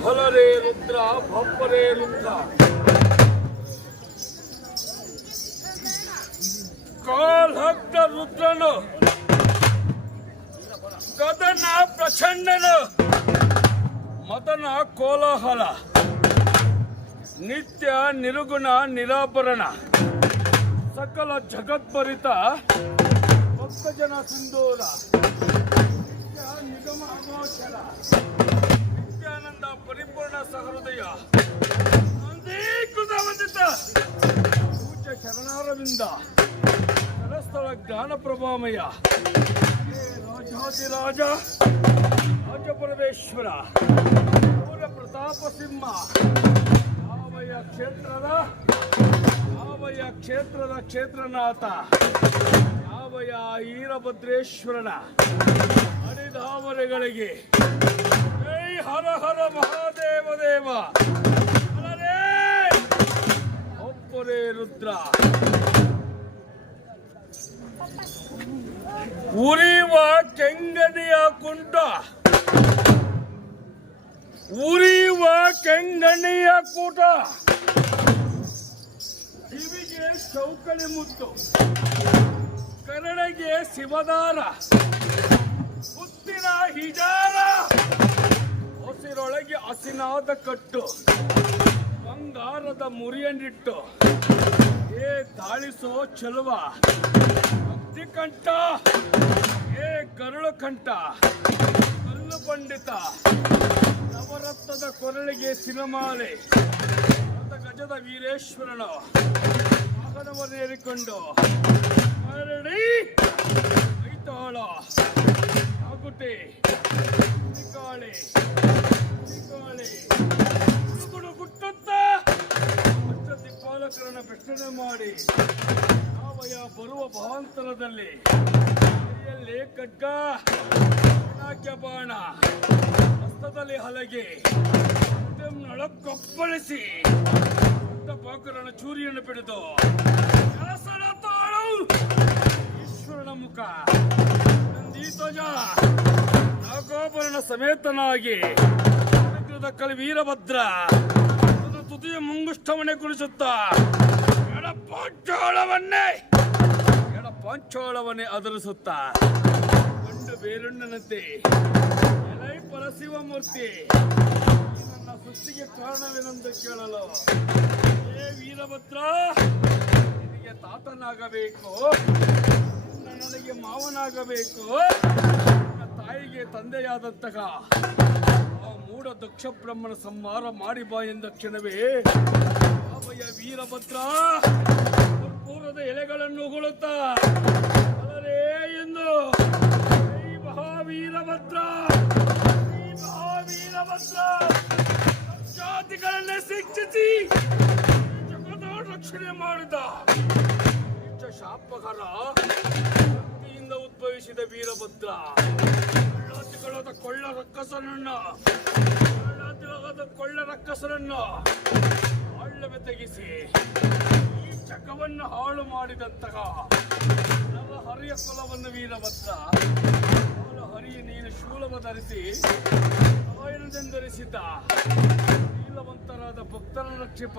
ಫಲರೇ ರುದ್ರ ಭಪ್ಪರೇ ರುದ್ರ ಕಾಲ್ಹಕ್ತ ರುದ್ರನು ಕದನ ಪ್ರಚಂಡನು ಮದನ ಕೋಲಾಹಲ ನಿತ್ಯ ನಿರುಗುಣ ನಿರಾಭರಣ ಸಕಲ ಜಗದ್ಭರಿತ ಭಕ್ತಜನ ಸಿಂಧೂರ ನಿಗಮ ಅಗೋಚರ ನಿತ್ಯಾನಂದ ಪರಿಪೂರ್ಣ ಸಹೃದಯ ಅನೇಕೃತ ವಂದಿತ ಪೂಜ್ಯ ಶರಣಾರವಿಂದ ಸ್ಥಳ ಜ್ಞಾನ ಪ್ರಭಾಮಯ ರಾಜಾಧಿರಾಜ ರಾಜಪರಮೇಶ್ವರ ಪೂರ ಪ್ರತಾಪ ಸಿಂಹ ಯಾವಯ ಕ್ಷೇತ್ರದ ಕ್ಷೇತ್ರನಾಥ ಯಾವಯ ಈರಭದ್ರೇಶ್ವರನ ಹರಿಧಾಮರೆಗಳಿಗೆ ಜೈ ಹರ ಹರ ಮಹಾದೇವ ದೇವ ಹರರೇ ಒಪ್ಪರೇ ರುದ್ರ ಉರಿವ ಕೆಂಗನಿಯ ಕುಂಟ ಉರಿವ ಕೆಂಗನಿಯ ಕೂಟ ಕಿವಿಗೆ ಚೌಕಳಿ ಮುತ್ತು ಕರಡೆಗೆ ಶಿವದಾರ ಮುತ್ತಿನ ಹಿಜಾರ ಹೊಸಿರೊಳಗೆ ಹಸಿನಾದ ಕಟ್ಟು ಬಂಗಾರದ ಮುರಿಯಂಡಿಟ್ಟು ಏ ತಾಳಿಸೋ ಚೆಲುವ ಭಕ್ತಿ ಕಂಠ ಏ ಕರುಳು ಕಂಠ ಕಲ್ಲು ಪಂಡಿತ ನವರತ್ನದ ಕೊರಳಿಗೆ ಸಿನಮಾಲೆ ಗಜದ ವೀರೇಶ್ವರನ ವಾಹನವನ್ನೇರಿಕೊಂಡು ಮರಳಿ ಐತಾಳ ಆಗುಟೆ ಕಾಳೆ ಗುಟ್ಟುತ್ತ ದಿಕ್ಪಾಲಕರನ್ನ ಪ್ರಶ್ನೆ ಮಾಡಿ ಯಾವಯ ಬರುವ ಭಾವಾಂತರದಲ್ಲಿ ಕೈಯಲ್ಲಿ ಖಡ್ಗ ಬಾಣ ಹಸ್ತದಲ್ಲಿ ಹಲಗೆ ನಳಕೊಪ್ಪಳಿಸಿ ಪಾಕರನ ಚೂರಿಯನ್ನು ಬಿಡಿದು ಈಶ್ವರನ ಮುಖ ನಂದೀಧ್ವಜ ನಾಗೋಭರಣ ಸಮೇತನಾಗಿ ಕಲಿ ವೀರಭದ್ರ ತುದಿಯ ಮುಂಗುಷ್ಟವನ್ನೇ ಕುಣಿಸುತ್ತ ಪಾಂಚಾಳವನ್ನೇ ಅದರಿಸುತ್ತ ಗಂಡು ಬೇರುಣ್ಣನಂತೆ ಎಲೈ ಪರಶಿವ ಮೂರ್ತಿ ನನ್ನ ಸೃಷ್ಟಿಗೆ ಕಾರಣವೇನೆಂದು ಕೇಳಲು ಏ ವೀರಭದ್ರ ನಿನಗೆ ತಾತನಾಗಬೇಕು ನನಗೆ ಮಾವನಾಗಬೇಕು ನನ್ನ ತಾಯಿಗೆ ತಂದೆಯಾದಂತಹ ಆ ಮೂಢ ದಕ್ಷ ಬ್ರಹ್ಮನ ಸಂಹಾರ ಮಾಡಿ ಬಾ ಎಂದ ಕ್ಷಣವೇ ಅವಯ ವೀರಭದ್ರ ಪೂರ್ವದ ಎಲೆಗಳನ್ನು ಉಗುಳುತ್ತಾ ಅಲರೇ ಎಂದು ಈ ಮಹಾವೀರಭದ್ರ ಜಾತಿಗಳನ್ನೇ ಶಿಕ್ಷಿಸಿ ಜಗದ ರಕ್ಷಣೆ ಮಾಡಿದ ಶಾಪಕರ ಭಕ್ತಿಯಿಂದ ಉದ್ಭವಿಸಿದ ವೀರಭದ್ರ ಕೊಳ್ಳ ರಕ್ಕಸನನ್ನು ಆಳ್ಳವೆ ತೆಗಿಸಿ ಈ ಜಗವನ್ನು ಹಾಳು ಮಾಡಿದಂತಹ ನನ್ನ ಹರಿಯ ಕುಲವನ್ನು ವೀರಭದ್ರ ಹರಿಯ ನೀನು ಶೂಲವ ಧರಿಸಿ ಧರಿಸಿದ್ದ ಶೀಲವಂತರಾದ ಭಕ್ತರ ರಕ್ಷಿಪ